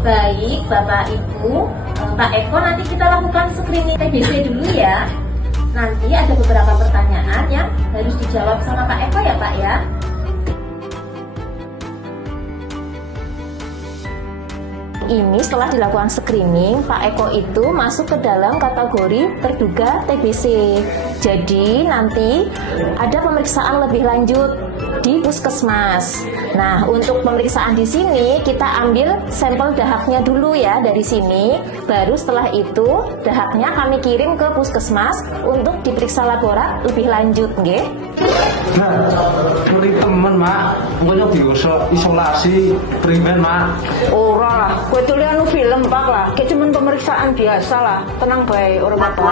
Baik, Bapak Ibu, Pak Eko, nanti kita lakukan screening TBC dulu ya. Nanti ada beberapa pertanyaan yang harus dijawab sama Pak Eko ya Pak ya. Ini setelah dilakukan screening, Pak Eko itu masuk ke dalam kategori terduga TBC. Jadi nanti ada pemeriksaan lebih lanjut di puskesmas. Nah, untuk pemeriksaan di sini kita ambil sampel dahaknya dulu ya dari sini. Baru setelah itu dahaknya kami kirim ke puskesmas untuk diperiksa laborat lebih lanjut, nggih. Nah, dari temen mak, pokoknya isolasi primen mak. Ora lah, kowe tuh lihat film pak lah, kayak cuman pemeriksaan biasa lah, tenang bae, orang apa.